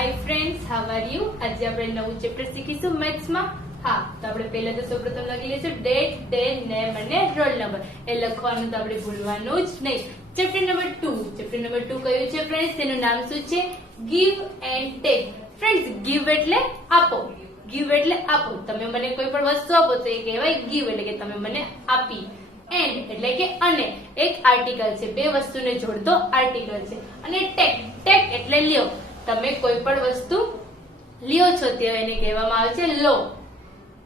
Hi friends, how are you? આજે આપણે નવું ચેપ્ટર શીખીશું મેથ્સમાં. હા, તો આપણે પહેલા તો સૌપ્રથમ લખી લઈશું ડેટ, ડે, નેમ અને રોલ નંબર. એ લખવાનું તો આપણે ભૂલવાનું જ નહીં. ચેપ્ટર નંબર 2 કયું છે ફ્રેન્ડ્સ? તેનું નામ શું છે? Give and take. Friends, give એટલે આપો. ગીવ એટલે આપો. તમે મને કોઈ પણ વસ્તુ આપો તો એ કહેવાય ગીવ, એટલે કે તમે મને આપી. એન્ડ એટલે કે અને, એક આર્ટિકલ છે, બે વસ્તુને જોડતો આર્ટિકલ છે. અને ટેક, ટેક એટલે લ્યો. તમે કોઈ પણ વસ્તુ લ્યો છો તે એને કહેવામાં આવે છે લો.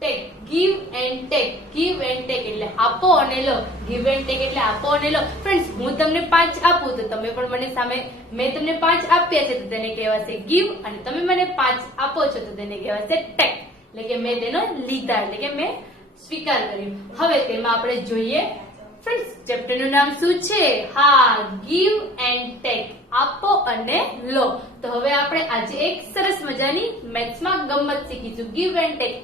Take, give and take. Give and take એટલે આપો અને લો. ગીવ એન્ડ ટેક એટલે આપો અને લો. ફ્રેન્ડ્સ, હું તમને 5 આપું તો તમે પણ મને સામે મેં તમને 5 આપ્યા છે તો તેને કહેવાશે ગીવ, અને તમે મને 5 આપો છો તો તેને કહેવાશે ટેક. એટલે કે મેં તેનો લીધા, એટલે કે મેં સ્વીકાર કર્યું. હવે તેમાં આપણે જોઈએ ફ્રેન્ડ્સ, ચેપ્ટર નું નામ શું છે? હા, ગીવ એન્ડ ટેક, આપો અને લો. તો હવે આપણે આજે એક સરસ મજાની મેથ્સમાં ગમત શીખીશું. ગીવ એન્ડ ટેક,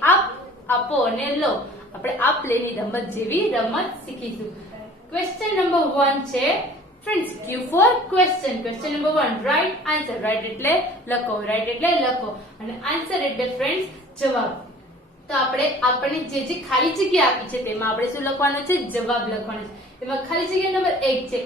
આપો અને લો. આપણે આપ લેની રમત જેવી રમત શીખીશું. ક્વેશ્ચન નંબર 1 છે friends, Q four question. Question number 1, right answer. Right એટલે લખો, રાઇટ એટલે લખો, અને આન્સર એટલે ફ્રેન્ડ્સ જવાબ. તો આપણને જે ખાલી જગ્યા આપી છે તેમાં આપણે શું લખવાનું છે? જવાબ લખવાનો છે. તેમાં ખાલી જગ્યા નંબર 1 છે,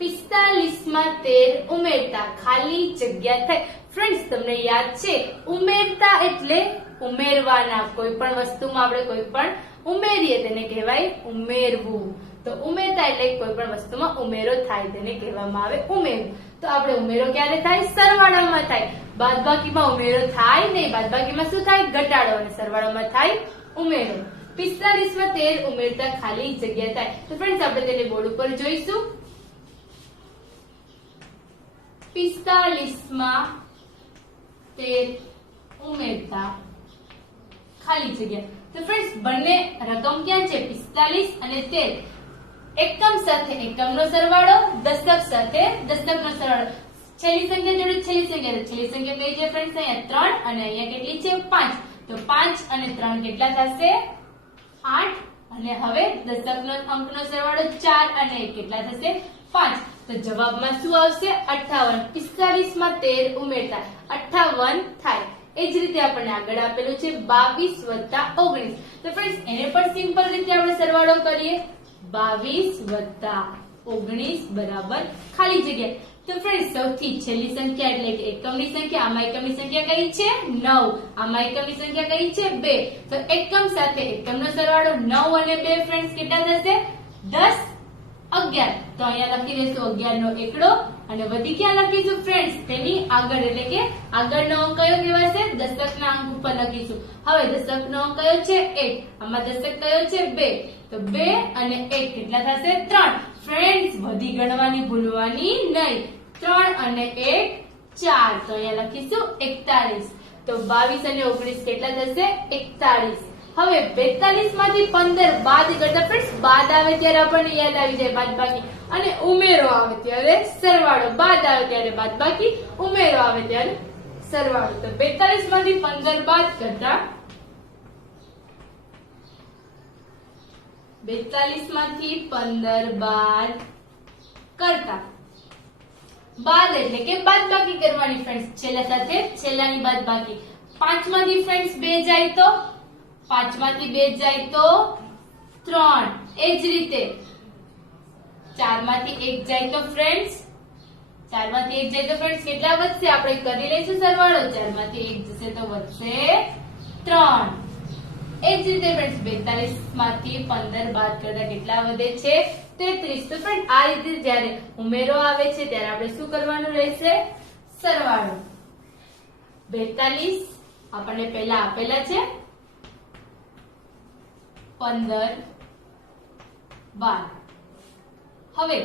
45 માં 13 ઉમેરતા ખાલી જગ્યા થાય. ફ્રેન્ડ્સ, તમને યાદ છે ઉમેરતા એટલે ઉમેરવાના. કોઈ પણ વસ્તુમાં આપણે કોઈ પણ ઉમેરીએ તેને કહેવાય ઉમેરવું. તો ઉમેરતા એટલે કોઈ પણ વસ્તુમાં ઉમેરો થાય તેને કહેવામાં આવે ઉમેરવું. તો આપણે ઉમેરો ક્યારે થાય? સરવાળામાં થાય. બાદબાકીમાં ઉમેરો થાય નહીં. બાદબાકીમાં શું થાય? ઘટાડો. અને સરવાળામાં થાય ઉમેરો. 45 માં 13 ઉમેરતા ખાલી જગ્યા થાય. તો ફ્રેન્ડ્સ, આપણે તેને બોર્ડ ઉપર જોઈશું. 45 માં 13 ઉમેરતા ખાલી જગ્યા. તો ફ્રેન્ડ્સ, બંને રકમ ક્યાં છે? 45 અને 13. એકમ સાથે એકમનો સરવાળો, દશક સાથે દશકનો સરવાળો. છેલ્લી સંખ્યા જોડે છેલ્લી સંખ્યા કઈ છે ફ્રેન્ડ્સ? અહીંયા 3 અને અહીંયા કેટલી છે? 5. તો 5 અને 3 કેટલા થશે? 8. અને હવે દશકનો અંકનો સરવાળો 4 અને 1 કેટલા થશે? 5. તો જવાબમાં શું આવશે? 58. 45 માં 13 ઉમેરતા 58 થાય. એ જ રીતે આપણને આગળ આપેલું છે 22 વત્તા 19. તો ફ્રેન્ડ્સ, એને પણ સિમ્પલ રીતે આપણે સરવાળો કરીએ. 22 વત્તા 19 બરાબર ખાલી જગ્યા. તો ફ્રેન્ડ્સ, સૌથી છેલ્લી સંખ્યા એટલે કે એકમની સંખ્યા. આમાં એકમની સંખ્યા કઈ છે? 9. આમાં એકમની સંખ્યા કઈ છે? 2. તો એકમ સાથે એકમનો સરવાળો 9 અને 2 ફ્રેન્ડ્સ કેટલા થશે? 10, 11. તો અહીંયા લખી દઈશું 11 નો એકડો, અને વધી ક્યાં લખીશું ફ્રેન્ડ્સ? તેની આગળ, એટલે કે આગળનો અંક કયો કહેવાશે? દશકના અંક ઉપર લખીશું. હવે દશકનો અંક કયો છે? 1. આમાં દશક કયો છે? 2. તો 2 અને 1 કેટલા થશે? 3. ફ્રેન્ડ્સ, વધી ગણવાની ભૂલવાની નહીં. 3 અને 1 4. તો અહીંયા લખીશું 41. તો 22 અને 19 કેટલા થશે? 41. હવે 42 માંથી 15 બાદ કરતા ફ્રેન્ડ્સ, બાદ આવે ત્યારે આપણને યાદ આવી જાય બાદબાકી, અને ઉમેરો આવે ત્યારે સરવાળો. બાદ આવે ત્યારે બાદબાકી, ઉમેરો આવે ત્યારે સરવાળો. તો 42 માંથી 15 બાદ કરતા 42 માંથી 15 બાદ કરતા, બાદ એટલે કે બાદબાકી કરવાની ફ્રેન્ડ્સ. છેલ્લા સાથે છેલ્લાની બાદબાકી. 5 માંથી ફ્રેન્ડ્સ 2 જાય તો 5 માંથી 2 જાય તો 3. એ જ રીતે 4 માંથી 1 જાય તો ફ્રેન્ડ્સ 4 માંથી 1 જાય તો ફ્રેન્ડ્સ કેટલા વધશે? આપણે કરી લઈશું સરવાળો. 4 માંથી 1 જશે તો વધશે 3. એ જ રીતે ફ્રેન્ડ્સ, 42 માંથી 15 બાદ કરતા કેટલા વધે છે? 33. તો ફ્રેન્ડ, આ રીતે જ્યારે ઉમેરો આવે છે ત્યારે આપણે શું કરવાનું રહેશે? સરવાળો. 42 આપણને પહેલા આપેલા છે, 15 બાદ. હવે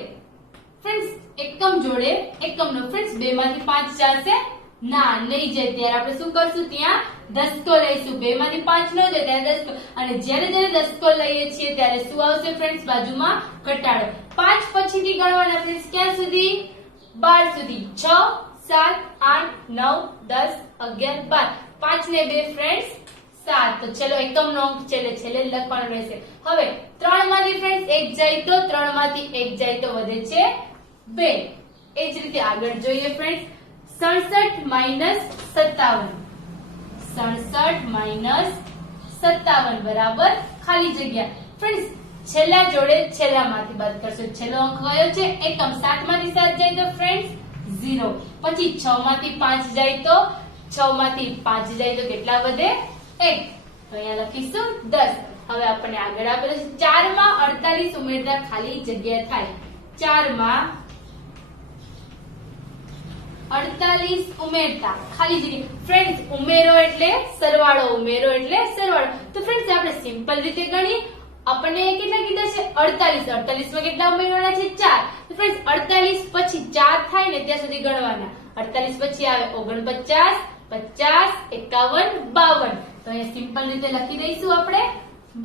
ફ્રેન્ડ્સ, એકમ જોડે એકમનો ફ્રેન્ડ્સ 2 માંથી 5 જશે? ના, નહીં જાય. ત્યારે આપણે શું કરશું? ત્યાં દસકો લઈશું. 2 માંથી 5 ન જાય ત્યારે દસકો. અને જ્યારે દસકો લઈએ છીએ ત્યારે શું આવશે ફ્રેન્ડ્સ? બાજુમાં ઘટાડો. 5 પછીથી ગણવાના ફ્રેન્ડ્સ. ક્યાં સુધી? 12 સુધી. 6, 7, 8, 9, 10, 11, 12. 5 ને 2 ફ્રેન્ડ્સ 7. તો ચલો એકમનો અંક છેલ્લે લખવાનો રહેશે. હવે 3 માંથી ફ્રેન્ડ્સ 1 જાય તો 3 માંથી 1 જાય તો વધે છે 2. એ જ રીતે આગળ જોઈએ ફ્રેન્ડ્સ. 67 માઇનસ 57, 67 માઇનસ 57 બરાબર ખાલી જગ્યા. ફ્રેન્ડ્સ છેલ્લા જોડે છેલ્લામાંથી બાદ કરશો. છેલ્લો અંક કયો છે? એકમ. 7 માંથી 7 જાય તો ફ્રેન્ડ્સ 0. પછી 6 માંથી 5 જાય તો 6 માંથી 5 જાય તો કેટલા વધે? 1. તો અહીંયા લખીશું 10. હવે આપણને આગળ આપેલું છે 4 માં 48 ઉમેરતા ખાલી જગ્યા થાય. 4 માં 48 ઉમેરતા ખાલી જગ્યા. ફ્રેન્ડ્સ ઉમેરો એટલે સરવાળો, ઉમેરો એટલે સરવાળો. તો ફ્રેન્ડ્સ આપણે સિમ્પલ રીતે ગણીએ. આપણને કેટલા કીધા છે? 48. 48 માં કેટલા ઉમેરવાના છે? 4. તો ફ્રેન્ડ્સ 48 પછી 4 થાય ને ત્યાં સુધી ગણવાના. 48 પછી આવે 49, 50, 51, 52. તો અહીંયા સિમ્પલ રીતે લખી દઈશું આપણે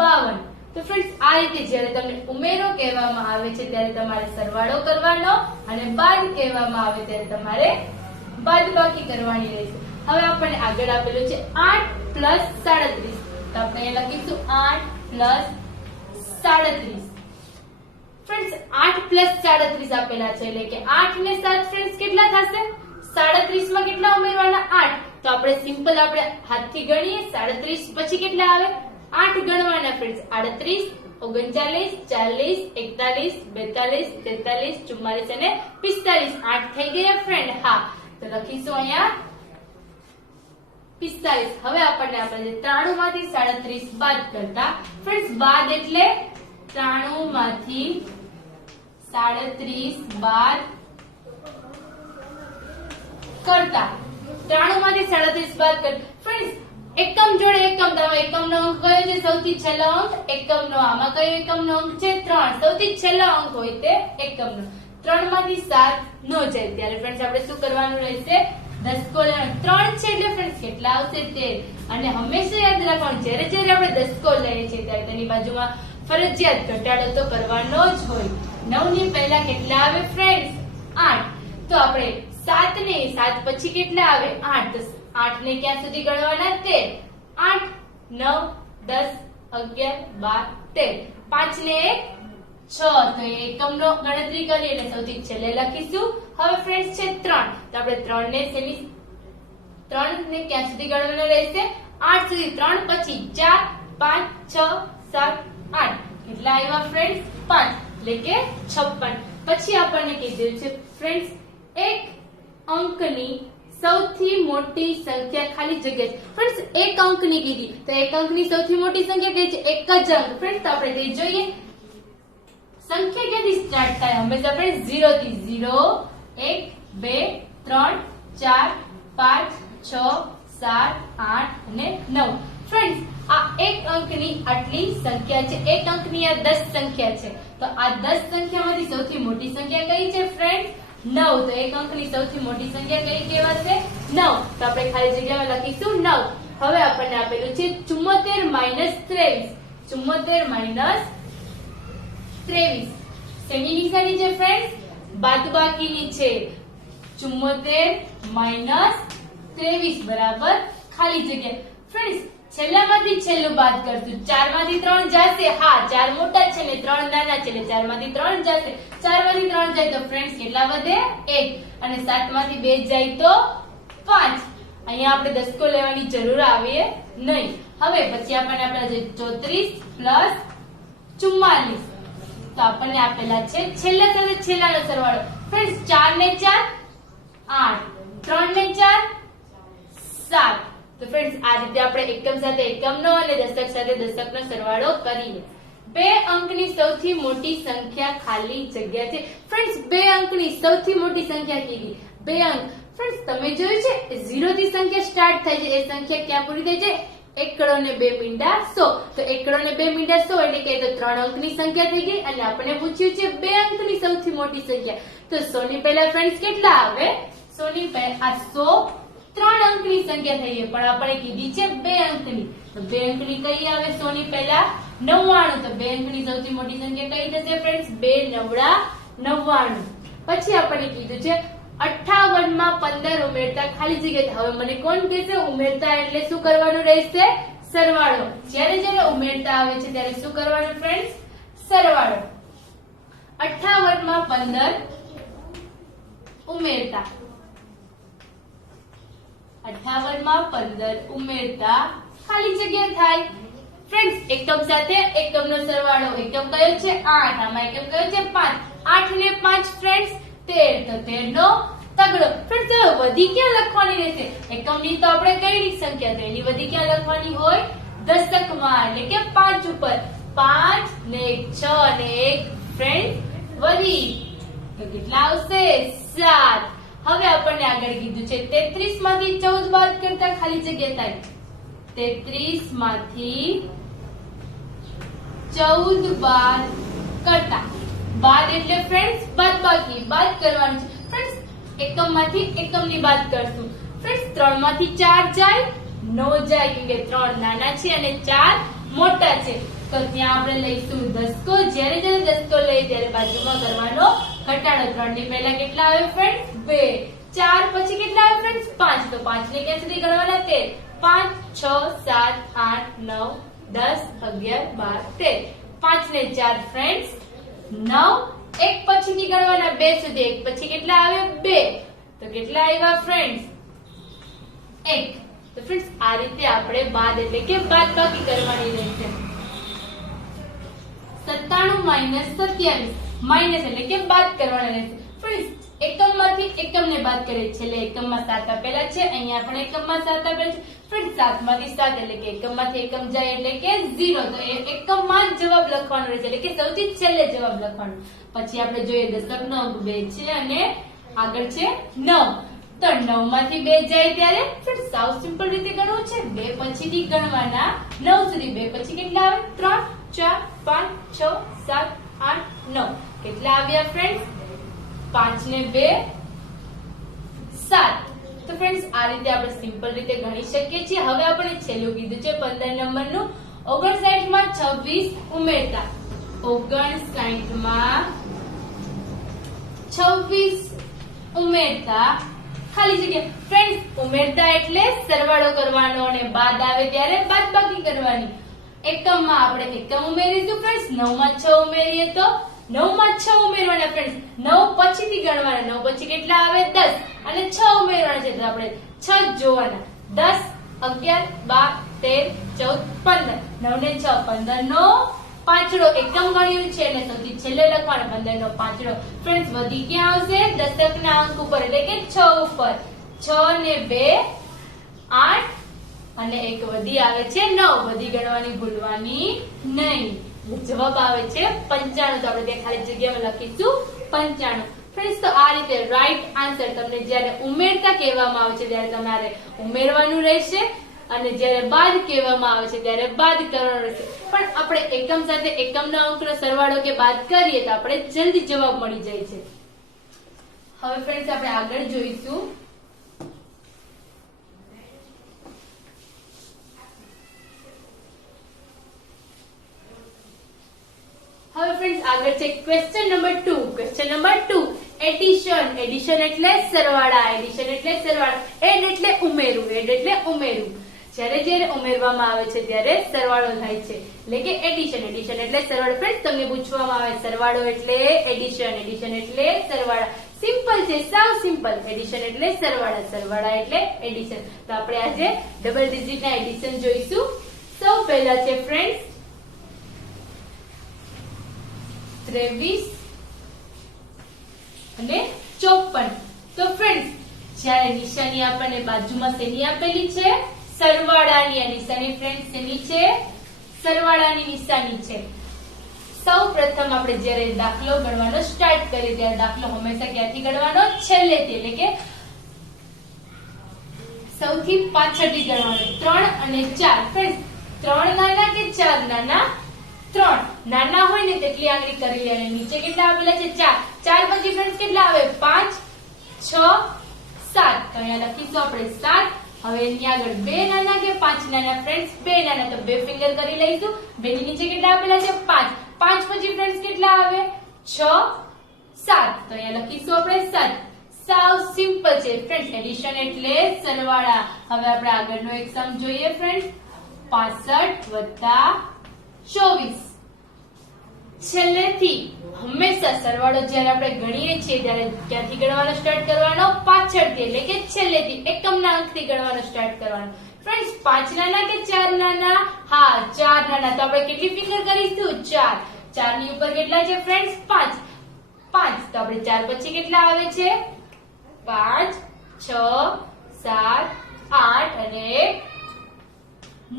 52. તો ફ્રેન્ડ્સ આ રીતે જ્યારે તમને ઉમેરો કહેવામાં આવે છે ત્યારે તમારે સરવાળો કરવાનો અને બાદ કહેવામાં આવે ત્યારે તમારે બાદબાકી કરવાની રહેશે. હવે આપણને આગળ આપેલું છે 8 પ્લસ 37. તો આપણે અહીંયા લખીશું 8 પ્લસ 37. ફ્રેન્ડ્સ 8 પ્લસ 37 આપેલા છે એટલે કે 8 ને 7 ફ્રેન્ડ્સ કેટલા થશે? 37 માં કેટલા ઉમેરવાના? 8. તો આપણે સિમ્પલ આપણે હાથથી ગણીએ. 37 પછી કેટલા આવે? 8 ગણવાના ફ્રેન્ડ્સ. 38, 39, 40, 41, 42, 43, 44 અને 45. 8 થઈ ગયા ફ્રેન્ડ. હા, તો લખીશું અહીંયા 45. હવે આપણને આપેલ છે 93 માંથી 37 બાદ કરતા. ફ્રેન્ડ્સ બાદ એટલે 93 માંથી 37 બાદ કરતા. 93 માંથી 37 બાદ કરતા. ફ્રેન્ડ્સ એકમ જોડે એકમ. તો એકમનો અંક કયો છે? સૌથી છેલ્લો અંક એકમનો. આમાં કયો એકમનો અંક છે? 3. સૌથી છેલ્લો અંક હોય તે એકમનો. 3 માંથી 7 નો જાય ત્યારે ફ્રેન્ડ્સ આપણે શું કરવાનું રહેશે? દસકો લેવાનો. 3 છે એટલે ફ્રેન્ડ્સ કેટલા આવશે? 13. અને હંમેશા યાદ રાખવાનું જ્યારે જ્યારે આપણે દસકો લઈએ છીએ ત્યારે તેની બાજુમાં ફરજિયાત ઘટાડો તો કરવાનો જ હોય. 9 ની પહેલા કેટલા આવે ફ્રેન્ડ્સ? 8. તો આપણે 7 ને 7 પછી કેટલા આવે? 8. 8 ને ક્યાં સુધી ગણવાના? 13. 8, 9, 10, 11, 12, 13. 5 ને 1, 6. તો એકમનો ગણતરી કરીએ એટલે સૌથી છેલ્લે લખીશું. હવે ફ્રેન્ડ્સ છે 3. તો આપણે 3 ને 3 ને ક્યાં સુધી ગણવાના રહેશે? 8 સુધી. 3 પછી 4, 5, 6, 7, 8. કેટલા આવ્યા ફ્રેન્ડ્સ? 5. એટલે કે 56. પછી આપણને કીધું છે ફ્રેન્ડ્સ એક અંકની સૌથી મોટી સંખ્યા ખાલી જગ્યા. ફ્રેન્ડ્સ એક અંકની કીધી તો એક અંકની સૌથી મોટી સંખ્યા કઈ છે? એક જ અંક. ફ્રેન્ડ્સ આપણે તે જોઈએ. સંખ્યા ક્યાંથી સ્ટાર્ટ થાય? હંમેશા ફ્રેન્ડ્સ 0 થી. 0, 1, 2, 3, 4, 5, 6, 7, 8 અને 9. ફ્રેન્ડ્સ આ એક અંકની આટલી સંખ્યા છે. એક અંકની આ 10 સંખ્યા છે. તો આ 10 સંખ્યામાંથી સૌથી મોટી સંખ્યા કઈ છે ફ્રેન્ડ્સ? 9. તો એક અંકની સૌથી મોટી સંખ્યા કઈ કહેવાશે? 9. તો આપણે ખાલી જગ્યામાં લખીશું 9. હવે આપણને આપેલું છે 74 માઇનસ 23. 74 માઇનસ 23. શેની નિશાની છે ફ્રેન્ડ્સ? બાદબાકીની છે. 74 માઇનસ 23 બરાબર ખાલી જગ્યા. ફ્રેન્ડ્સ છેલ્લામાંથી છેલ્લું બાદ કરશું. 4 માંથી 3 જશે. હા, 4 મોટા છે ને 3 નાના છે એટલે 4 માંથી 3 જશે. 4 માંથી 3 જાય તો ફ્રેન્ડ્સ કેટલા વધે? 1. અને 7 માંથી 2 જાય તો 5. અહીંયા આપણે દસકો લેવાની જરૂર આવે નહીં. હવે પછી આપણને આપેલા છે 34 પ્લસ 44. તો આપણને આપેલા છે છેલ્લા સાથે છેલ્લાનો સરવાળો. ફ્રેન્ડ્સ 4 ને 4 8, 3 ને 4 7. તો ફ્રેન્ડ્સ આ રીતે આપણે એકમ સાથે એકમનો અને દશક સાથે દશકનો સરવાળો કરીએ. 2 અંકની સૌથી મોટી સંખ્યા ખાલી જગ્યા છે. ફ્રેન્ડ્સ 2 અંકની સૌથી મોટી સંખ્યા કીધી. 2 અંક. ફ્રેન્ડ્સ તમે જોયું છે 0 થી સંખ્યા સ્ટાર્ટ થાય છે. એ સંખ્યા ક્યાં પૂરી થાય છે? 1 કરોડ ને 2 મીંડા 100. તો 1 કરોડ ને 2 મીંડા 100 એટલે કે તો 3 અંકની સંખ્યા થઈ ગઈ. અને આપણે પૂછ્યું છે 2 અંકની સૌથી મોટી સંખ્યા. તો 100 ની પહેલા ફ્રેન્ડ્સ કેટલા આવે? 100 ની પહેલા 100 3 અંકની સંખ્યા થઈ ગઈ. પણ આપણે કીધી છે 2 અંકની. તો 2 અંકની કઈ આવે? 100 ની પહેલા 99. તો 2 અંકની સૌથી મોટી સંખ્યા કઈ થશે ફ્રેન્ડ્સ? 2 9 99. પછી આપણે કીધું છે 58 માં 15 ઉમેરતા ખાલી જગ્યા. હવે મને કોણ કહેશે ઉમેરતા એટલે શું કરવાનું રહેશે? સરવાળો. જ્યારે જ્યારે ઉમેરતા આવે છે ત્યારે શું કરવાનું ફ્રેન્ડ્સ? સરવાળો. 58 માં 15 ઉમેરતા 58 માં 15 ઉમેરતા ખાલી જગ્યા થાય. ફ્રેન્ડ્સ એકમ સાથે એકમનો સરવાળો. એકમ કયો છે 8, આમાં એકમ કયો છે 5. 8 ને 5 ફ્રેન્ડ્સ 13, તો 13 નો તગડો. ફ્રેન્ડ્સ ચલો વધી ક્યાં લખવાની રહેશે? એકમની તો આપણે કઈ સંખ્યા તો એની વધી ક્યાં લખવાની હોય? દશકમાં, એટલે કે 5 ઉપર. 5 ને 6 અને 1 ફ્રેન્ડ્સ વધી, તો કેટલા આવશે? 7. હવે આપણને આગળ કીધું છે 33 માંથી 14 બાદ કરતા ખાલી જગ્યા થાય. 33 માંથી 14 બાદ કરતા, બાદ એટલે ફ્રેન્ડ્સ બાદબાકી, બાદ કરવાનું છે. ફ્રેન્ડ્સ એકમમાંથી એકમની બાદ કરશું. ફ્રેન્ડ્સ 3 માંથી 4 જાય? નો જાય, કેમ કે 3 નાના છે અને 4 મોટા છે. તો ત્યાં આપણે લઈશું દસકો. જ્યારે જ્યારે દસકો લઈએ ત્યારે બાજુમાં કરવાનો ઘટાડો. 3 ની પહેલા કેટલા આવે ફ્રેન્ડ્સ? 2. 4 પછી કેટલા આવે ફ્રેન્ડ્સ? 5. તો 5 ને ક્યાં સુધી ગણવાના? 13. 5, 6, 7, 8, 9, 10, 11, 12, 13. 5 ને 4 ફ્રેન્ડ્સ 9. એક પછીથી ગણવાના 2 સુધી. એક પછી કેટલા આવે? 2. તો કેટલા આવ્યા ફ્રેન્ડ્સ? 1. તો ફ્રેન્ડ્સ આ રીતે આપણે બાદ એટલે કે બાદબાકી કરવાની રહેશે. 97 માઇનસ 27, માઇનસ એટલે કે બાદ કરવાના રહેશે. ફ્રેન્ડ્સ એકમમાંથી એકમને બાદ કરીએ. છેલ્લે એકમમાં 7 આપેલા છે, અહીંયા પણ એકમમાં 7 આપેલા છે. ફ્રેન્ડ્સ 7 માંથી 7 એટલે કે એકમમાંથી એકમ જાય એટલે કે 0. તો એ એકમમાં જ જવાબ લખવાનો રહેશે, એટલે કે સૌથી છેલ્લે જવાબ લખવાનો. પછી આપણે જોઈએ દશકનો અંક 2 છે અને આગળ છે 9. તો 9 માંથી 2 જાય ત્યારે ફ્રેન્ડ્સ સાવ સિમ્પલ રીતે ગણવું છે. 2 પછીથી ગણવાના 9 સુધી. 2 પછી કેટલા આવે? 3, 4, 5, 6, 7, 8, 9. કેટલા આવ્યા ફ્રેન્ડ્સ? 5 ને 2 7. તો ફ્રેન્ડ્સ આ રીતે આપણે સિમ્પલ રીતે ગણી શકીએ છીએ. હવે આપણે છેલ્લું કીધું છે 15 નંબરનું. 59 માં 26 ઉમેરતા. 59 માં 26 ઉમેરતા ખાલી જગ્યા. ફ્રેન્ડ્સ ઉમેરતા એટલે સરવાળો કરવાનો અને બાદ આવે ત્યારે બાદબાકી કરવાની. એકમમાં આપણે એકમ ઉમેરીશું ફ્રેન્ડ્સ. 9 માં 6 ઉમેરીએ તો 9 માં 6 ઉમેરવાના ફ્રેન્ડ્સ. 9 પછીથી ગણવાના. 9 પછી કેટલા આવે? 10 અને 6 ઉમેરવાના છે, તો આપણે 6 જોવાના. 10, 11, 12, 13, 14, 15. 9 ને 6 15 નો પાંચડો. એકમ ગણ્યું છે એટલે સૌથી છેલ્લે લખવાનો 15 નો પાંચડો. ફ્રેન્ડ્સ વધી ક્યાં આવશે? દશકના અંક ઉપર, એટલે કે 6 ઉપર. 6 ને 2 8 અને એક વધી આવે છે 9. વધી ગણવાની ભૂલવાની નહીં. જવાબ આવે છે 95. તો આપણે ત્યાં ખાલી જગ્યામાં લખીશું 95. ફ્રેન્ડ્સ તો આ રીતે રાઈટ આન્સર તમને જ્યારે ઉમેરતા કહેવામાં આવે છે ત્યારે તમારે ઉમેરવાનું રહેશે અને જ્યારે બાદ કહેવામાં આવે છે ત્યારે બાદ કરવાનું રહેશે. પણ આપણે એકમ સાથે એકમના અંકનો સરવાળો કે બાદ કરીએ તો આપણે જલ્દી જવાબ મળી જાય છે. હવે ફ્રેન્ડ્સ આપણે આગળ જોઈશું. હવે ફ્રેન્ડ્સ આગળ છે question number 2. Question number 2 addition. Addition એટલે સરવાળા. એડિશન એટલે સરવાળા. એડ એટલે ઉમેરવું. એડ એટલે ઉમેરવું. જ્યારે જ્યારે ઉમેરવામાં આવે છે ત્યારે સરવાળો થાય છે, એટલે કે એડિશન. એડિશન એટલે સરવાળો. ફ્રેન્ડ્સ તમને પૂછવામાં આવે સરવાળો એટલે એડિશન, એડિશન એટલે સરવાળા. સિમ્પલ છે, સાવ સિમ્પલ. એડિશન એટલે સરવાળા, સરવાળા એટલે એડિશન. તો આપણે આજે ડબલ ડિજિટના એડિશન જોઈશું. સૌ પહેલા છે ફ્રેન્ડ્સ 23 અને 54. તો ફ્રેન્ડ્સ જ્યારે નિશાની આપણને બાજુમાં શેની આપેલી છે? સરવાળાની. આ નિશાની ફ્રેન્ડ્સ શેની છે? સરવાળાની નિશાની છે. સૌ પ્રથમ આપણે જ્યારે દાખલો ગણવાનો સ્ટાર્ટ કરીએ ત્યારે દાખલો હંમેશા ક્યાંથી ગણવાનો? છેલ્લેથી, એટલે કે સૌથી પાછળથી ગણવાનો. 3 અને 4. ફ્રેન્ડ્સ 3 નાના કે 4 નાના? 3 નાના હોય ને તેટલી આંગળી કરી લે. અને નીચે કેટલા આપેલા છે? 4. 4 પછી ફ્રેન્ડ્સ કેટલા આવે? 5, 6, 7. તો અહીંયા લખીશું આપણે 7. હવે એની આગળ 2 નાના કે 5 નાના? ફ્રેન્ડ્સ 2 નાના, તો 2 ફિંગર કરી લઈશું. 2 ની નીચે કેટલા આપેલા છે? 5. 5 પછી ફ્રેન્ડ્સ કેટલા આવે? 6, 7. તો અહીંયા લખીશું આપણે 7. સાવ સિમ્પલ છે ફ્રેન્ડ્સ. એડિશન એટલે સરવાળા. હવે આપણે આગળનો એક સમ જોઈએ ફ્રેન્ડ્સ. 65 + 24. છેલ્લેથી. હંમેશા સરવાળો જ્યારે આપણે ગણીએ છીએ ત્યારે ક્યાંથી ગણવાનો સ્ટાર્ટ કરવાનો? પાછળથી, એટલે કે છેલ્લેથી, એકમના અંકથી ગણવાનો સ્ટાર્ટ કરવાનો. ફ્રેન્ડ્સ 5 નાના કે 4 નાના? હા, 4 નાના. તો આપણે કેટલી ફિંગર કરીશું? 4. 4 ની ઉપર કેટલા છે ફ્રેન્ડ્સ? 5. 5. તો આપણે 4 પછી કેટલા આવે છે? 5, 6, 7, 8 અને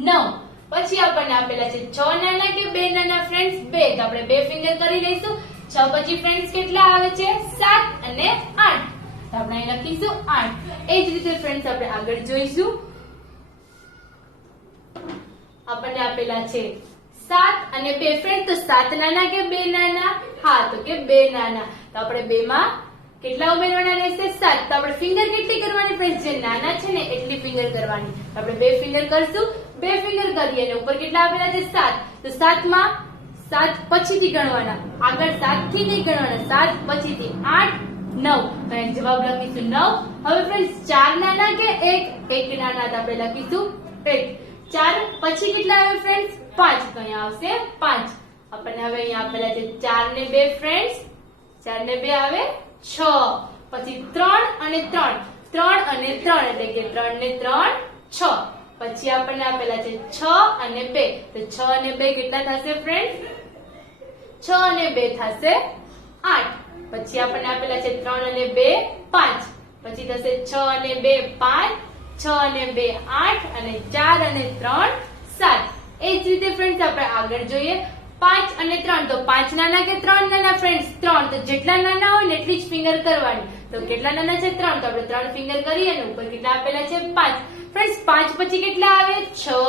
9. પછી આપણને આપેલા છે 6 નાના કે 2 નાના ફ્રેન્ડ્સ? 2. તો આપણે 2 ફિંગર કરી લઈશું. 6 પછી ફ્રેન્ડ્સ કેટલા આવે છે? 7 અને 8. તો આપણે અહીં લખીશું 8. એ જ રીતે ફ્રેન્ડ્સ આપણે આગળ જોઈશું. આપણને આપેલા છે 7 અને 2 ફ્રેન્ડ. તો 7 નાના કે 2 નાના? હા, તો કે 2 નાના. તો આપણે 2 માં કેટલા ઉમેરવાના રહેશે? 7. તો આપણે ફિંગર કેટલી કરવાની ફ્રેન્ડ્સ? જે નાના છે ને એટલી ફિંગર કરવાની. તો આપણે 2 ફિંગર કરશું. 2 ફિંગર કરીએ અને ઉપર કેટલા આપેલા છે? 7. તો 7 માં 7 પછીથી ગણવાના, આગળ 7 થી નહીં ગણવાના, 7 પછીથી 8, 9. તો અહીં જવાબ લખીશું 9. હવે ફ્રેન્ડ્સ 4 નાના કે 1? 1 નાના. તો આપણે લખીશું 1. 4 પછી કેટલા આવે ફ્રેન્ડ્સ? 5. તો અહીંયા આવશે 5. આપણને હવે અહીંયા આપેલા છે 4 ને 2 ફ્રેન્ડ્સ. 4 ને 2 આવે 6. પછી 3 અને 3. 3 અને 3 એટલે કે 3 ને 3 6. પછી આપણને આપેલા છે 6 અને 2. તો 6 અને 2 કેટલા થશે ફ્રેન્ડ્સ? 6 અને 2 થશે 8. પછી આપણને આપેલા છે 3 અને 2 5. પછી થશે 6 અને 2 5, 6 અને 2 8 અને 4 અને 3 7. એ જ રીતે ફ્રેન્ડ્સ આપણે આગળ જોઈએ. 5 અને 3. તો 5 નાના કે 3 નાના ફ્રેન્ડ્સ? 3. તો જેટલા નાના હોય ને એટલી જ ફિંગર કરવાની. તો કેટલા નાના છે? 3. તો આપણે 3 ફિંગર કરીએ અને ઉપર કેટલા આપેલા છે? 5. ફ્રેન્ડ્સ 5 પછી કેટલા આવે? 6,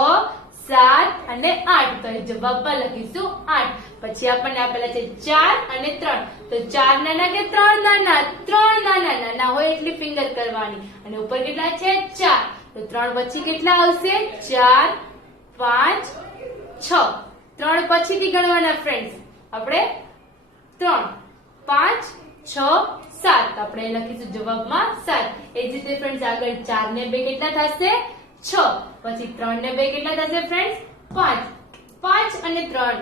7 અને 8. તો એ જવાબમાં લખીશું 8. પછી આપણને આપેલા છે 4 અને 3. તો 4 નાના કે 3 નાના? 3 નાના. નાના હોય એટલી ફિંગર કરવાની. અને ઉપર કેટલા છે? 4. તો 3 પછી કેટલા આવશે? 4, 5, 6. 3 પછીથી ગણવાના ફ્રેન્ડ્સ આપણે. 3, 5, 6, 7. આપણે લખીશું જવાબમાં 7. એ જ રીતે ફ્રેન્ડ્સ આગળ 4 ને 2 કેટલા થશે? 6. પછી 3 ને 2 કેટલા થશે ફ્રેન્ડ્સ? 5. 5 અને 3.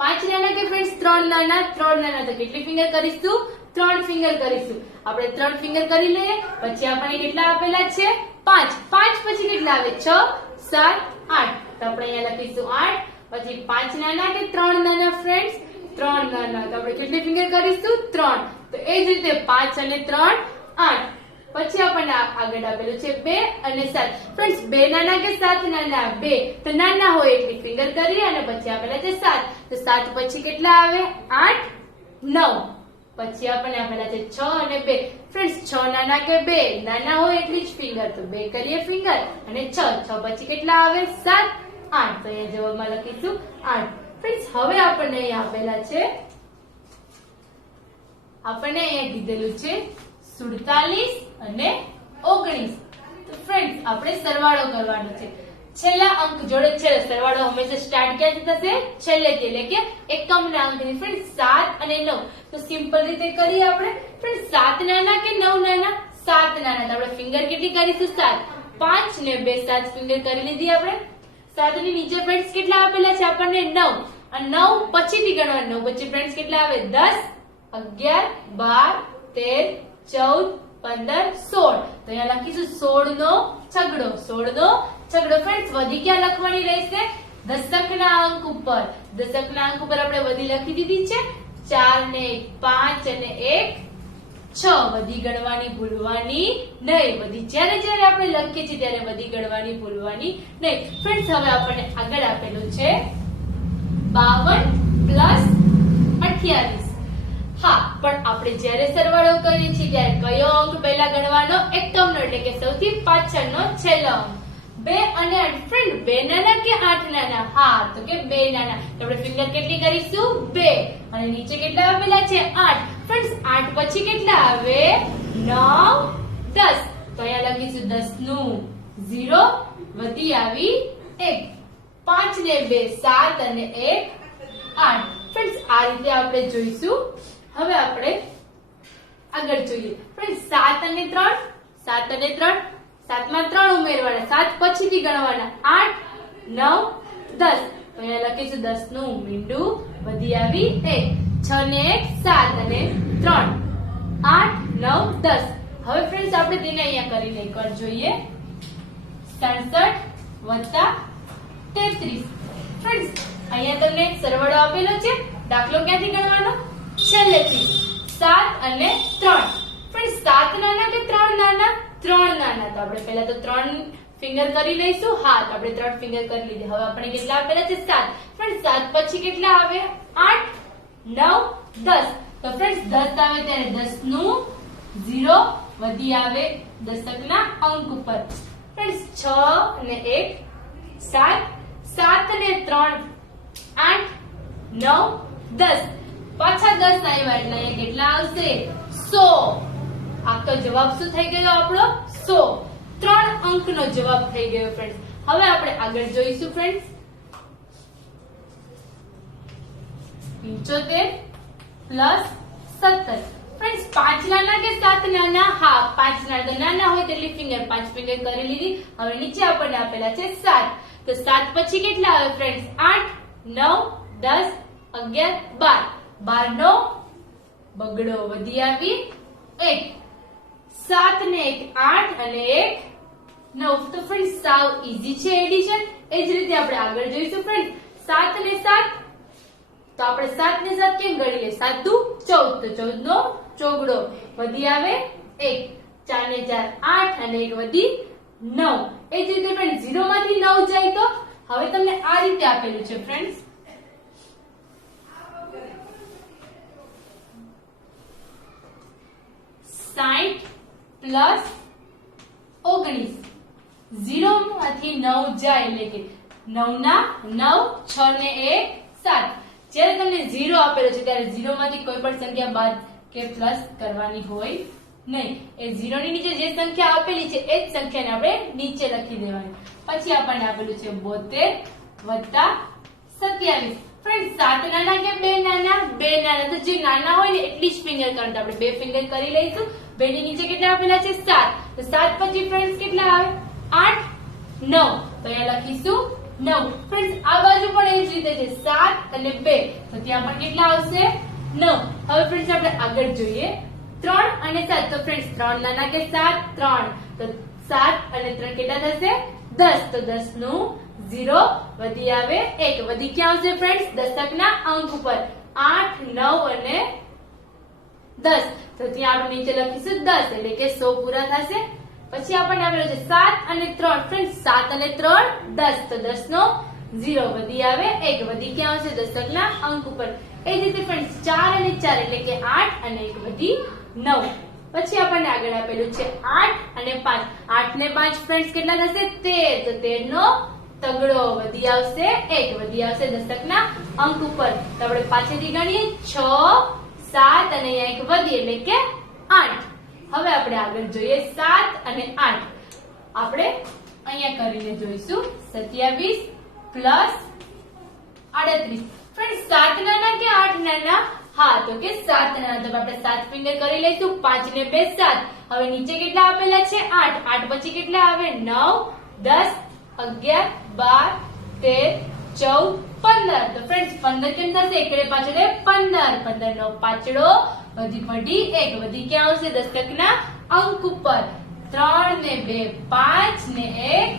5 નાના કે ફ્રેન્ડ્સ? 3 નાના. 3 નાના. તો કેટલી ફિંગર કરીશું? 3 ફિંગર કરીશું. આપણે 3 ફિંગર કરી લઈએ. પછી આપણને કેટલા આપેલા છે? 5. 5 પછી કેટલા આવે? 6, 7, 8. તો આપણે અહીંયા લખીશું 8. પછી 5 નાના કે 3 નાના ફ્રેન્ડ્સ? 3 નાના. તો આપણે કેટલી ફિંગર કરીશું? 3. તો એ જ રીતે 5 અને 3 8. પછી આપણને આગળ આપેલું છે 2 અને 7. ફ્રેન્ડ્સ 2 નાના કે 7 નાના? 2. તો નાના હોય એટલી ફિંગર કરીએ અને પછી આપેલા છે 7. તો 7 પછી કેટલા આવે? 8, 9. પછી આપણને આપેલા છે 6 અને 2. ફ્રેન્ડ્સ 6 નાના કે 2? નાના હોય એટલી જ ફિંગર. તો 2 કરીએ ફિંગર અને 6. 6 પછી કેટલા આવે? 7, 8. તો અહીંયા જવાબમાં લખીશું 8. ફ્રેન્ડ્સ હવે આપણને અહીંયા આપેલા છે, આપણને અહીંયા કીધેલું છે 47 અને 19. તો ફ્રેન્ડ્સ આપણે સરવાળો કરવાનો છે. છેલ્લા અંક જોડે છેલ્લે સરવાળો હંમેશા સ્ટાર્ટ ક્યાંથી થશે? છેલ્લેથી, એટલે કે એકમના અંકથી. ફ્રેન્ડ્સ 7 અને 9. તો સિમ્પલ રીતે કરીએ આપણે. ફ્રેન્ડ્સ 7 નાના કે 9 નાના? 7 નાના. તો આપણે ફિંગર કેટલી કરીશું? 7. 5 ને 2 7 ફિંગર કરી લીધી આપણે. 7 ની નીચે ફ્રેન્ડ્સ કેટલા આપેલા છે આપણને? 9. અને 9 પછીથી ગણવાનું. 9 પછી ફ્રેન્ડ્સ કેટલા આવે? 10, 11, 12, 13, 14, 15, 16. તો અહીંયા લખીશું 16 નો છગડો. 16 નો છગડો. ફ્રેન્ડ્સ વધી ક્યાં લખવાની રહેશે? દશકના અંક ઉપર. દશકના અંક ઉપર આપણે વધી લખી દીધી છે. 4 ને 5 અને 1, 6. વધી ગણવાની ભૂલવાની નહીં. વધી જ્યારે આપણે લખીએ છીએ ત્યારે વધી ગણવાની ભૂલવાની નહીં. ફ્રેન્ડ્સ હવે આપણને આગળ આપેલું છે 52 પ્લસ 28. હા, પણ આપણે જ્યારે સરવાળો કરીએ છીએ ત્યારે કયો અંક પહેલા ગણવાનો? એકમનો, એટલે કે સૌથી પાછળનો છેલ્લો અંક. 2 અને 8. ફ્રેન્ડ 2 નાના કે 8 નાના? હા, તો કે 2 નાના. તો આપણે ફિંગર કેટલી કરીશું? 2. અને નીચે કેટલા આપેલા છે? 8. ફ્રેન્ડ્સ 8 પછી કેટલા આવે? 9, 10. તો અહીંયા લખીશું 10 નું 0. વધી આવી 1. 5 ને 2 7 અને 1 8. ફ્રેન્ડ્સ આ રીતે આપણે જોઈશું. હવે આપણે આગળ જોઈએ. ફ્રેન્ડ્સ 7 અને 3. 7 અને 3. 7 માં 3 ઉમેરવાના. 7 પછીથી ગણવાના. 8, 9, 10. તો અહીંયા લખીશું 10 નું મીંડું. વધી આવી 1. 6 ને 1 7 અને 3 8 9 10. હવે ફ્રેન્ડ્સ આપણે તેને અહીંયા કરીને એકવાર જોઈએ. 67 વત્તા 33. ફ્રેન્ડ્સ અહીંયા તમને એક સરવાળો આપેલો છે. દાખલો ક્યાંથી ગણવાનો? છેલ્લેથી. 7 અને 3. ફ્રેન્ડ્સ 7 નાના કે 3 નાના? 3 નાના. તો આપણે પહેલા તો 3 ફિંગર કરી લઈશું. હા, તો આપણે 3 ફિંગર કરી લીધી. હવે આપણે કેટલા આપેલા છે? 7. ફ્રેન્ડ્સ 7 પછી કેટલા આવે? 8 9 10. તો ફ્રેન્ડ્સ 10 આવે ત્યારે 10 નું 0 વધી આવે દશકના અંક ઉપર. ફ્રેન્ડ્સ 6 અને 1 7. 7 અને 3 8 9 10. પાછા 10 આવ્યા એટલે અહીંયા કેટલા આવશે? 100. આ તો જવાબ શું થઈ ગયો આપણો? 100. 3 અંકનો જવાબ થઈ ગયો ફ્રેન્ડ્સ. હવે આપણે આગળ જોઈશું ફ્રેન્ડ્સ. 75 પ્લસ 17. ફ્રેન્ડ્સ 5 નાના કે 7 નાના? હા, 5 નાના. તો નાના હોય તેટલી ફિંગર 5 ફિંગર કરી લીધી. હવે નીચે આપણને આપેલા છે 7. તો 7 પછી કેટલા આવે ફ્રેન્ડ્સ? 8 9 10 11 12. 12 નો બગડો વધી આવી 1. 7 ને 1 8 અને 1 9. તો ફ્રેન્ડ્સ સાવ ઈઝી છે એડિશન. એ જ રીતે આપણે આગળ જોઈશું ફ્રેન્ડ્સ. 7 ને 7. તો આપણે 7 ને 7 કેમ ગણી લઈએ? 7 દુ 14. તો 14 નો ચોગડો વધી આવે 1. 4 ને 4 8 અને 1 વધી 9. એ જ રીતે ફ્રેન્ડ 0 માંથી 9 જાય તો હવે તમને આ રીતે આપેલું છે ફ્રેન્ડ્સ. 60 પ્લસ 19. 0 માંથી 9 જાય એટલે કે 9 ના 9 6 ને 1 7. જ્યારે તમને 0 આપેલો છે ત્યારે 0 માંથી કોઈ પણ સંખ્યા બાદ કે પ્લસ કરવાની હોય નહીં. એ 0 ની નીચે જે સંખ્યા આપેલી છે એ જ સંખ્યાને આપણે નીચે લખી દેવાની. પછી આપણને આપેલું છે 72 વત્તા 27. ફ્રેન્ડ 7 નાના કે 2 નાના? 2 નાના. તો જે નાના હોય ને એટલી જ ફિંગર કરતા આપણે 2 ફિંગર કરી લઈશું. 2 ની નીચે કેટલા આપેલા છે? 7. તો 7 પછી ફ્રેન્ડ્સ કેટલા આવે? 8 9. તો અહીંયા લખીશું 9. ફ્રેન્ડ્સ આ બાજુ પણ એ જ રીતે છે 7 અને 2. તો ત્યાં પણ કેટલા આવશે? 9. હવે ફ્રેન્ડ્સ આપણે આગળ જોઈએ. 3 અને 7. તો ફ્રેન્ડ્સ 3 નાના કે 7? 3. તો 7 અને 3 કેટલા થશે? 10. તો 10 નું 0 વધી આવે 1. વધી ક્યાં આવશે ફ્રેન્ડ્સ? દશકના અંક ઉપર. 8 9 અને 10. તો ત્યાં આપણે નીચે લખીશું 10 એટલે કે 100 પૂરા થશે. પછી આપણને આપેલો છે 7 અને 3. ફ્રેન્ડ્સ 7 અને 3 10. તો 10 નો 0 વધી આવે 1. વધી ક્યાં આવશે? દશકના અંક ઉપર. એ જ રીતે ફ્રેન્ડ્સ 4 અને 4 એટલે કે 8 અને 1 વધી 9. પછી આપણને આગળ આપેલું છે 8 અને 5. 8 ને 5 ફ્રેન્ડ્સ કેટલા થશે? 13. તો 13 નો તગડો વધી આવશે 1. વધી આવશે દશકના અંક ઉપર. તો આપણે પાછળથી ગણીએ 6 7 અને અહીંયા 1 વધી એટલે કે 8. હવે આપણે આગળ જોઈએ 7 અને 8. આપણે અહીંયા કરીને જોઈશું 27 પ્લસ 38. ફ્રેન્ડ 7 નાના કે 8 નાના? હા, તો કે 7 નાના. તો આપણે 7 ફિંગર કરી લઈશું. 5 ને 2 7. હવે નીચે કેટલા આપેલા છે? 8. 8 પછી કેટલા આવે? 9 10 11 12 13 14 15. તો ફ્રેન્ડ્સ 15 કેમ થશે? એકડે પાછળ 15. 15 નો પાછળો વધી પડી 1. વધી ક્યાં આવશે? દશકના અંક ઉપર. 3 ને 2 5 ને 1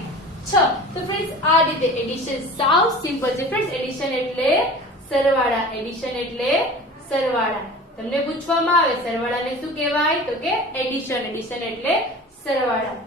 6. તો ફ્રેન્ડ્સ આ રીતે એડિશન સાવ સિમ્પલ છે ફ્રેન્ડ્સ. એડિશન એટલે સરવાળા. એડિશન એટલે સરવાળા. તમને પૂછવામાં આવે સરવાળાને શું કહેવાય? તો કે એડિશન. એડિશન એટલે સરવાળા.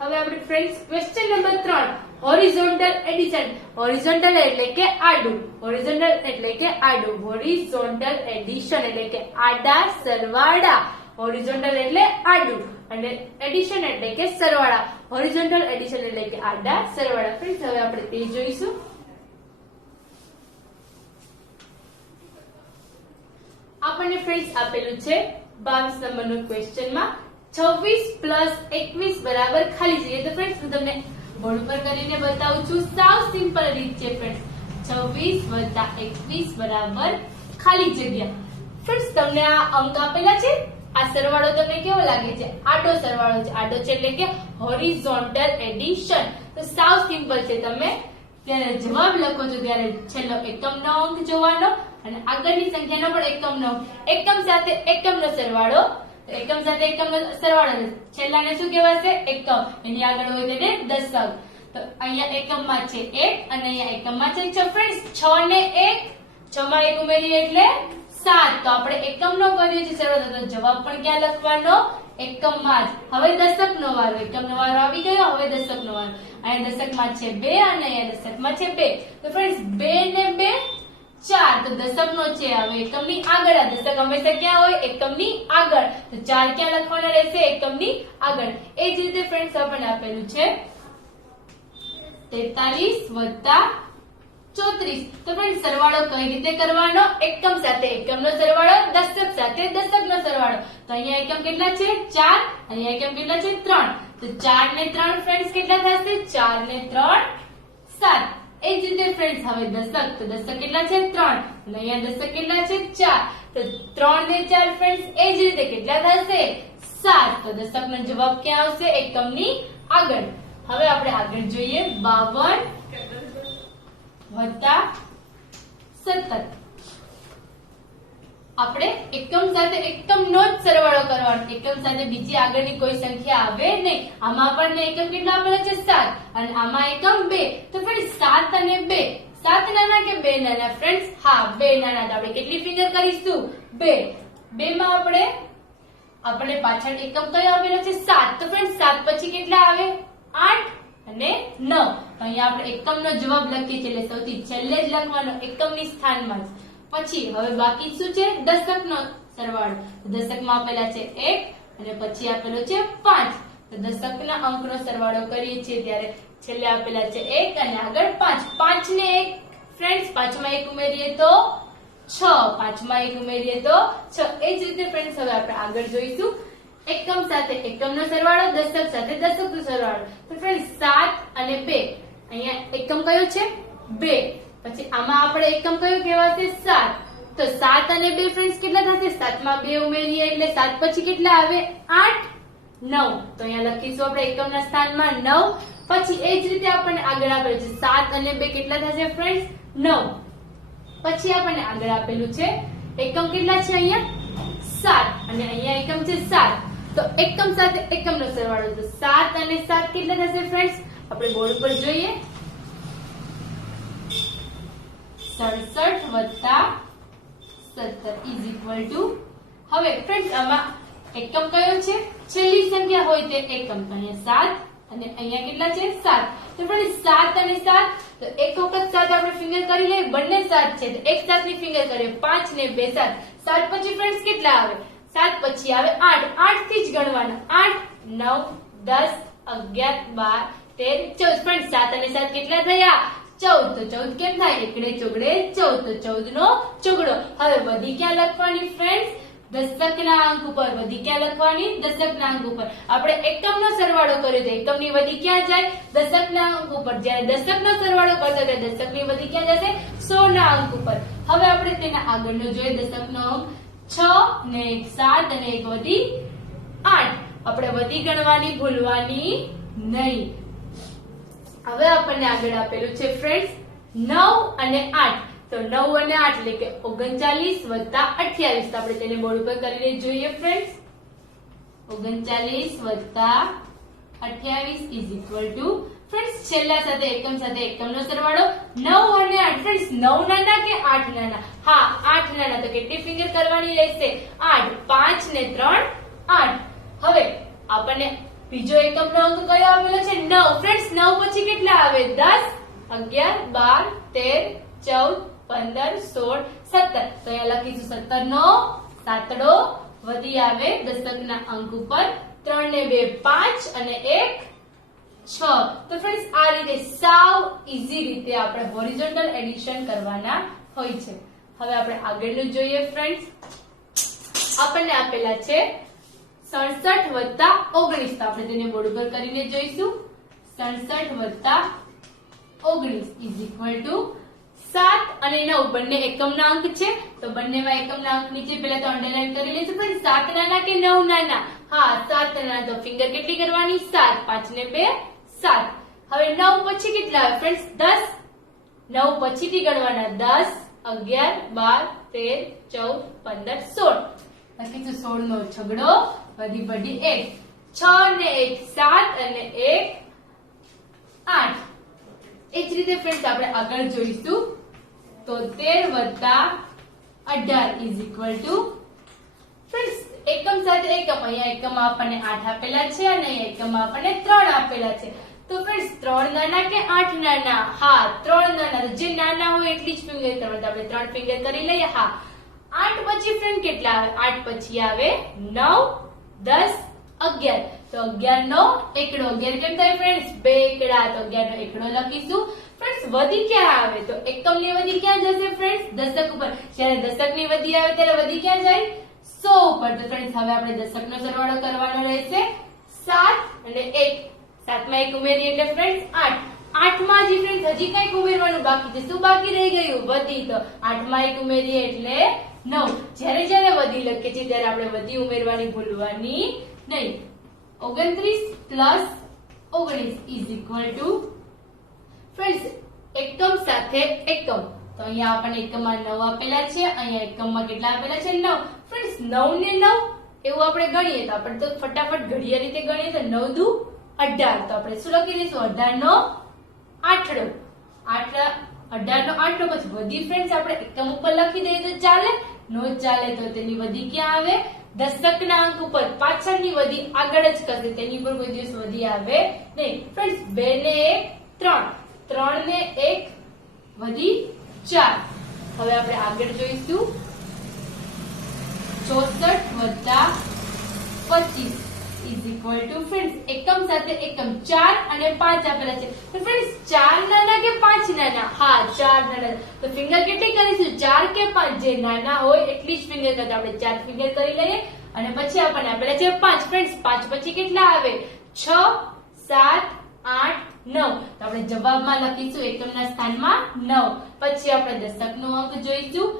હવે આપણે friends question number 3 horizontal addition. Horizontal એટલે કે આડું. હોરિઝોન્ટલ એટલે કે આડું. હોરિઝોન્ટલ એડિશન એટલે કે આડા સરવાળા. હોરિઝોન્ટલ એટલે આડું અને એડિશન એટલે કે સરવાળા. હોરિઝોન્ટલ એડિશન એટલે કે આડા સરવાળા. ફ્રેન્ડ્સ હવે આપણે તે જોઈશું. આપણને ફ્રેન્ડ્સ આપેલું છે 22 નંબરનો ક્વેશ્ચનમાં 26 પ્લસ 21 બરાબર ખાલી જગ્યા. તો ફ્રેન્ડ્સ હું તમને બોર્ડ ઉપર કરીને બતાવું છું. સાવ સિમ્પલ રીત છે ફ્રેન્ડ્સ. 26 વત્તા 21 બરાબર ખાલી જગ્યા. ફ્રેન્ડ્સ તમને આ અંક આપેલા છે. આ સરવાળો તમને કેવો લાગે છે? આડો સરવાળો છે. આડો છે એટલે કે હોરિઝોન્ટલ એડિશન. તો સાવ સિમ્પલ છે. તમે ત્યારે જવાબ લખો છો ત્યારે છેલ્લો એકમનો અંક જોવાનો અને આગળની સંખ્યાનો પણ એકમનો એકમ સાથે એકમનો સરવાળો. એકમ સાથે એકમનો સરવાળો છેલ્લાને શું કહેવાશે? એકમ. એની આગળ હોય તેને દશક. તો અહીંયા એકમમાં છે 1 અને અહીંયા એકમમાં છે 6. ફ્રેન્ડ્સ 6 ને 1, 6 માં 1 ઉમેરીએ એટલે 7. તો આપણે એકમનો કર્યો છે સરવાળો. તો જવાબ પણ ક્યાં લખવાનો? એકમમાં જ. હવે દશકનો વારો. એકમનો વારો આવી ગયો, હવે દશકનો વારો. અહીંયા દશકમાં છે 2 અને અહીંયા દશકમાં છે 2. તો ફ્રેન્ડ્સ 2 ને 2 4. તો દશકનો છે હવે એકમની આગળ. આ દશક હંમેશા ક્યાં હોય? એકમની આગળ. તો 4 ક્યાં લખવાના રહેશે? એકમની આગળ. એ જ રીતે ફ્રેન્ડ્સ આપણને આપેલું છે 43 + 34. તો ફ્રેન્ડ સરવાળો કઈ રીતે કરવાનો? એકમ સાથે એકમનો સરવાળો, દશક સાથે દશકનો સરવાળો. તો અહીંયા એકમ કેટલા છે? 4. અહીંયા એકમ કેટલા છે? 3. તો 4 ને 3 ફ્રેન્ડ્સ કેટલા થશે? 4 ને 3 7. એ જ રીતે ફ્રેન્ડ્સ હવે દશક. તો દશક કેટલા છે? 3. અને અહીંયા દશક કેટલા છે? 4. તો 3 ને 4 ફ્રેન્ડ્સ એ જ રીતે કેટલા થશે? 7. તો દશકનો જવાબ ક્યાં આવશે? એકમની આગળ. હવે આપણે આગળ જોઈએ 52 + 17. આપણે એકમ સાથે એકમનો જ સરવાળો કરવાનો. એકમ સાથે બીજી આગળની કોઈ સંખ્યા આવે નહીં. આમાં આપણને એકમ કેટલા આપેલા છે? 7 અને આમાં એકમ 2. તો ફ્રેન્ડ 7 અને 2, 7 નાના કે 2 નાના? ફ્રેન્ડ્સ હા 2 નાના. તો આપણે કેટલી ફિંગર કરીશું? 2. 2 માં આપણે પાછળ એકમ કયો આવેલો છે? 7. તો ફ્રેન્ડ 7 પછી કેટલા આવે? 8 અને 9. તો અહીંયા આપણે એકમનો જવાબ લખીએ છીએ એટલે સૌથી છેલ્લે જ લખવાનો એકમની સ્થાનમાં જ. પછી હવે બાકી શું છે? દશકનો સરવાળો. દશકમાં આપેલા છે 1 અને પછી આપેલો છે 5. તો દશકના અંકનો સરવાળો કરીએ છીએ ત્યારે છેલ્લે આપેલા છે 1 અને આગળ 5. 5 ને 1 ફ્રેન્ડ્સ 5 માં 1 ઉમેરીએ તો 6. 5 માં 1 ઉમેરીએ તો 6. એ જ રીતે ફ્રેન્ડ્સ હવે આપણે આગળ જોઈશું એકમ સાથે એકમનો સરવાળો, દશક સાથે દશકનો સરવાળો. તો ફ્રેન્ડ્સ 7 અને 2. અહીંયા એકમ કયો છે? 2. પછી આમાં આપણે એકમ કયો કહેવાશે? 7. તો 7 અને 2 ફ્રેન્ડ્સ કેટલા થશે? 7 માં 2 ઉમેરીએ એટલે 7 પછી કેટલા આવે? 8 9. તો અહીંયા લખીશું આપણે એકમના સ્થાનમાં 9. પછી એ જ રીતે આપણને આગળ આપેલું છે 7 અને 2 કેટલા થશે ફ્રેન્ડ્સ? 9. પછી આપણને આગળ આપેલું છે એકમ કેટલા છે? અહીંયા 7 અને અહીંયા એકમ છે 7. તો એકમ સાથે એકમનો સરવાળો. તો 7 અને 7 કેટલા થશે ફ્રેન્ડ્સ? આપણે બોર્ડ પર જોઈએ 67 + 17 = હવે ફ્રેન્ડ્સ આમાં એકમ કયો છે? છેલ્લી સંખ્યા હોય તે એકમ. તો અહીંયા 7 અને અહીંયા કેટલા છે? 7. તો ફ્રેન્ડ્સ 7 અને 7. તો એક વખત 7 આપણે ફિંગર કરી લઈએ. બંને 7 છે તો એક 7 ની ફિંગર કરીએ. 5 ને 2 7. 7 પછી ફ્રેન્ડ્સ કેટલા આવે? 7 પછી આવે 8. 8 થી જ ગણવાના. 8 9 10 11 12 13 14. ફ્રેન્ડ્સ 7 અને 7 કેટલા થયા? 14. તો 14 કેમ થાય? એકડે ચોગડે 14. તો 14 નો ચોગડો. હવે વધી ક્યાં લખવાની ફ્રેન્ડ્સ? દશકના અંક ઉપર. વધી ક્યાં લખવાની? દશકના અંક ઉપર. આપણે એકમનો સરવાળો કર્યો તો એકમની વધી ક્યાં જાય? દશકના અંક ઉપર. જ્યારે દશકનો સરવાળો કરતા ત્યારે દશકની વધી ક્યાં જશે? 100 ના અંક ઉપર. હવે આપણે તેના આગળનો જોઈએ દશકનો અંક 6 ને 1 7 અને 1 વધી 8. આપણે વધી ગણવાની ભૂલવાની નહીં. હવે આપણને આગળ આપેલું છે ફ્રેન્ડ્સ 9 અને 8. તો 9 અને 8 એટલે કે 39 + 28. તો આપણે તેને બોર્ડ ઉપર કરીને જોઈએ ફ્રેન્ડ્સ 39 + 28 = ફ્રેન્ડ્સ છેલ્લા સાથે એકમનો સરવાળો 9 અને 8. ફ્રેન્ડ્સ 9 નાના કે 8 નાના? હા 8 નાના. તો કેટલી ફિંગર કરવાની રહેશે? 8. 5 ને 3 8. હવે આપણને બીજો એકમનો અંક કયો આવેલો છે? 9. ફ્રેન્ડ્સ 9 પછી કેટલા આવે? 10 11 12 13 14 15 16 17. તો અહીંયા લખીશું 17 નો સાતડો વધી આવે દશકના અંક ઉપર. 3 ને 2 5 અને 1 6. તો ફ્રેન્ડ્સ આ રીતે સાવ ઈઝી રીતે આપણે હોરિઝોન્ટલ એડિશન કરવાના હોય છે. હવે આપણે આગળનું જોઈએ ફ્રેન્ડ્સ. આપણને આપેલા છે 67 + 19. તો આપણે તેને બોર્ડ ઉપર કરીને જોઈશું 67 + 19 = 7 અને 9 બંને એકમના અંક છે. તો બંનેમાં એકમના અંક નીચે પહેલા તો અંડરલાઈન કરી લઈશું. પણ 7 નાના કે 9 નાના? હા 7 નાના. તો ફિંગર કેટલી કરવાની? 7. 5 ને 2 7. હવે 9 પછી કેટલા આવે ફ્રેન્ડ્સ? 10 9 પછીથી ગણવાના 10, 11, 12, 13, 14, 15, 16. લખીશું 16 નો છગડો વધી પડી 1, 6 ને 1 7 અને 1 8. એ જ રીતે ફ્રેન્ડ્સ આપણે આગળ જોઈશું. 73 + 18 ઇઝ ઇક્વલ ટુ ફ્રેન્ડ્સ એકમ સાથે એકમ. અહીંયા એકમમાં આપણને 8 આપેલા છે અને અહીંયા એકમમાં આપણને 3 આપેલા છે. તો ફ્રેન્ડ્સ 3 નાના કે 8 નાના? હા 3 નાના. જે નાના હોય એટલી જ ફિંગર કરવાના. આપણે 3 ફિંગર કરી લઈએ. હા 8 પછી ફ્રેન્ડ કેટલા આવે? 8 પછી આવે 9, 10, 11. તો 11 નો એકડો. 11 કેમ થાય ફ્રેન્ડ્સ? 2 એકડા. તો 11 નો એકડો લખીશું. ફ્રેન્ડ્સ વધી ક્યાં આવે? તો એકમની વધી ક્યાં જશે ફ્રેન્ડ્સ? દશક ઉપર. જ્યારે દશકની વધી આવે ત્યારે વધી ક્યાં જાય? 100 ઉપર. તો ફ્રેન્ડ્સ હવે આપણે દશકનો સરવાળો કરવાનો રહેશે. 7 અને 1. 7 માં 1 ઉમેરીએ એટલે ફ્રેન્ડ્સ 8. 8 માં હજી ફ્રેન્ડ્સ હજી કંઈક ઉમેરવાનું બાકી છે. શું બાકી રહી ગયું? વધી. તો 8 માં 1 ઉમેરીએ એટલે 9. જ્યારે જ્યારે વધી લખીએ છીએ ત્યારે આપણે વધી ઉમેરવાની ભૂલવાની નહીં. 29 + 19 ઇઝ ઇક્વલ ટુ ફ્રેન્ડ્સ એકમ સાથે એકમ. તો અહીંયા આપણને એકમમાં 9 આપેલા છે, અહીંયા એકમમાં કેટલા આપેલા છે? 9. ફ્રેન્ડ્સ 9 ને 9 એવું આપણે ગણીએ તો આપણે તો ફટાફટ ઘડિયા રીતે ગણીએ તો 9 દુ 18. તો આપણે શું લખી દઈશું? 18 નો આઠડો. 18 નો આઠડો. પછી વધી ફ્રેન્ડ્સ આપણે એકમ ઉપર લખી દઈએ તો ચાલે? નો ચાલે. તો તેની વધી ક્યાં આવે? દશકના અંક ઉપર. પાછળની વધી આગળ જ કરશે, તેની ઉપર કોઈ દિવસ વધી આવે નહીં. ફ્રેન્ડ્સ 2 ને 1 3, 3 ને 1 વધી 4. હવે આપણે આગળ જોઈશું. 64 + 25 ઇઝ ઇક્વલ ટુ ફ્રેન્ડ્સ એકમ સાથે એકમ. 4 અને 5 આપેલા છે. તો ફ્રેન્ડ્સ 4 નાના કે 5 નાના? હા 4 નાના. તો ફિંગર કેટલી કરીશું? 4 કે 5? જે નાના હોય એટલી જ ફિંગર કરતા. આપણે 4 ફિંગર કરી લઈએ અને પછી આપણને આપેલા છે 5. ફ્રેન્ડ્સ 5 પછી કેટલા આવે? 6, 7, 8, 9. તો આપણે જવાબમાં લખીશું એકમના સ્થાનમાં 9. પછી આપણે દશકનો અંક જોઈશું.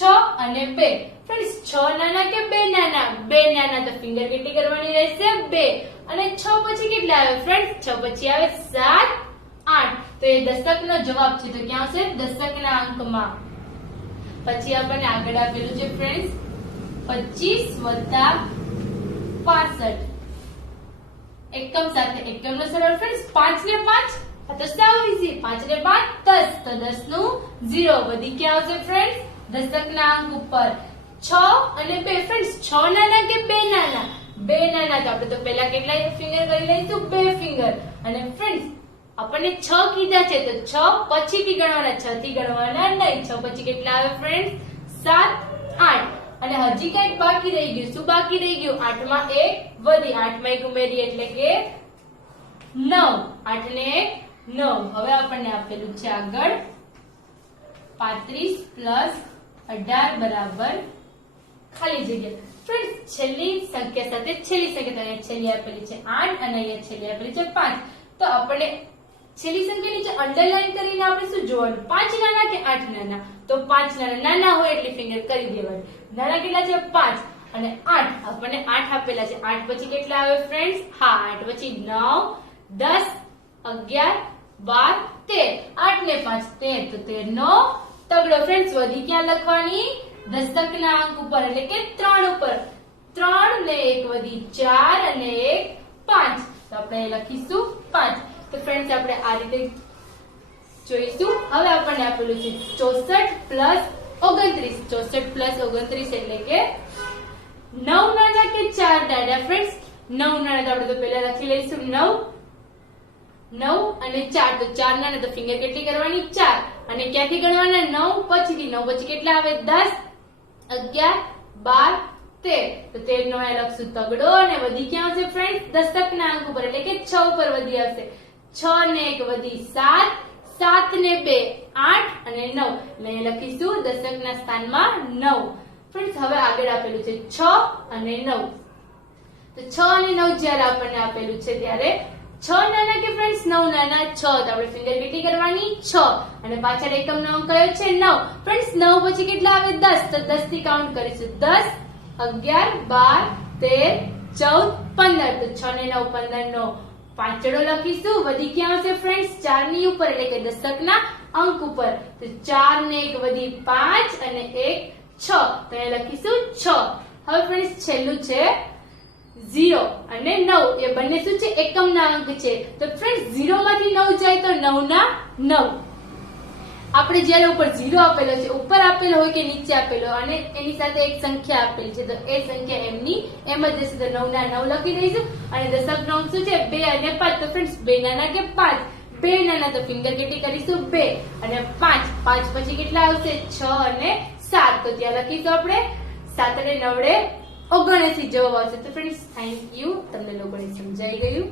6 અને 2. ફ્રેન્ડ્સ 6 નાના કે 2 નાના? 2 નાના. તો ફિંગર કેટલી કરવાની રહેશે? 2. અને 6 પછી કેટલા આવે ફ્રેન્ડ્સ? 6 પછી આવે 7, 8. તો એ દશકનો જવાબ છે. તો ક્યાં આવશે? દશકના અંકમાં. પછી આપણને આગળ આપેલું છે ફ્રેન્ડ્સ 25 + 65 એકમ સાથે એકમનો સરવાળો. ફ્રેન્ડ્સ 5 ને 5 આ તો સાવ ઈઝી. 5 ને 5 10. તો 10 નું 0. વધી ક્યાં આવશે ફ્રેન્ડ્સ? દશકના અંક ઉપર. 6 અને 2. ફ્રેન્ડ્સ 6 નાના કે 2 નાના? 2 નાના. તો આપણે તો પહેલા કેટલા ફિંગર કરી લઈશું? 2 ફિંગર. અને ફ્રેન્ડ્સ આપણને 6 કીધા છે તો 6 પછીથી ગણવાના. 6 થી ગણવાના નહીં. 6 પછી કેટલા આવે ફ્રેન્ડ્સ? 7, 8. અને હજી કંઈક બાકી રહી ગયું. શું બાકી રહી ગયું? 8 માં 1 વધી. 8 માં 1 ઉમેરીએ એટલે કે 9. 8 ને 1 9. હવે આપણને આપેલું છે આગળ 35 + 18 = ખાલી જગ્યા. ફ્રેન્ડ્સ છેલ્લી સંખ્યા સાથે છેલ્લી સંખ્યા. તો અહીંયા છેલ્લી આપેલી છે 8 અને અહીંયા છેલ્લી આપેલી છે 5. તો આપણે છેલ્લી સંખ્યા નીચે અંડરલાઈન કરીને આપણે શું જોવાનું? 5 નાના કે 8 નાના? તો 5 નાના. નાના હોય એટલી ફિંગર કરી દેવાની. નાના કેટલા છે? 5 અને 8. આપણને 8 આપેલા છે. 8 પછી કેટલા આવે ફ્રેન્ડ્સ? હા 8 પછી 9, 10, 11, 12, 13. 8 ને 5 13. તો 13 નો તગડો. ફ્રેન્ડ્સ વધી ક્યાં લખવાની? દશકના અંક ઉપર એટલે કે 3 ઉપર. 3 ને 1 વધી 4 અને 1 5. તો આપણે લખીશું 5. તો ફ્રેન્ડ્સ આપણે આ રીતે જોઈશું. હવે આપણને આપેલું છે 64 + 29. 64 + 29 એટલે કે 9 નાના કે 4 નાના? ફ્રેન્ડ્સ 9 નાના. તો આપણે તો પહેલા લખી લઈશું 9 અને 4. તો 4 નાના. તો ફિંગર કેટલી કરવાની? 4. અને ક્યાંથી ગણવાના? 9 પછીથી. 9 પછી કેટલા આવે? 10, 11, 12, 13. તો 13 નો અહીંયા લખશું તગડો. અને વધી ક્યાં આવશે ફ્રેન્ડ્સ? દશકના અંક ઉપર એટલે કે 6 ઉપર વધી આવશે. 6 ને 1 વધી 7, 7 ને 2 8 અને 9. એટલે અહીંયા લખીશું દશકના સ્થાનમાં 9. ફ્રેન્ડ્સ હવે આગળ આપેલું છે 6 અને 9. તો 6 અને 9 જ્યારે આપણને આપેલું છે ત્યારે 6 નાના કે ફ્રેન્ડ્સ 9 નાના? 6. તો આપણે ફિંગર કેટલી કરવાની? 6. અને પાછળ એકમનો અંક કયો છે? 9. ફ્રેન્ડ્સ 9 પછી કેટલા આવે? 10. તો 10 થી કાઉન્ટ કરીશું. 10, 11, 12, 13, 14, 15. તો 6 ને 9 15 નો પાંચડો લખીશું. વધી ક્યાં આવશે ફ્રેન્ડ્સ? 4 ની ઉપર એટલે કે દશકના અંક ઉપર. તો 4 ને 1 વધી 5 અને 1 6. તો અહીંયા લખીશું 6. હવે ફ્રેન્ડ્સ છેલ્લું છે 0 અને 9. એ બંને શું છે? એકમના અંક છે. તો ફ્રેન્ડ્સ 0 માંથી 9 જાય તો 9 ના 9. આપણે જ્યારે ઉપર 0 આપેલો છે, ઉપર આપેલો હોય કે નીચે આપેલો અને એની સાથે એક સંખ્યા આપેલી છે, તો એ સંખ્યા એમની એમ જ જશે. તો 9 ના 9 લખી દઈશું. અને દશકનો અંક શું છે? 2 અને 5. તો ફ્રેન્ડ્સ 2 નાના કે 5? 2 નાના, તો ફિંગર કેટલી કરીશું? 2 અને 5. 5 પછી કેટલા આવશે? 6 અને 7. તો ત્યાં લખીશું આપણે 7 અને 9 79 જવાબ આવશે. તો ફ્રેન્ડ્સ થેન્ક યુ, તમને લોકોને સમજાઈ ગયું.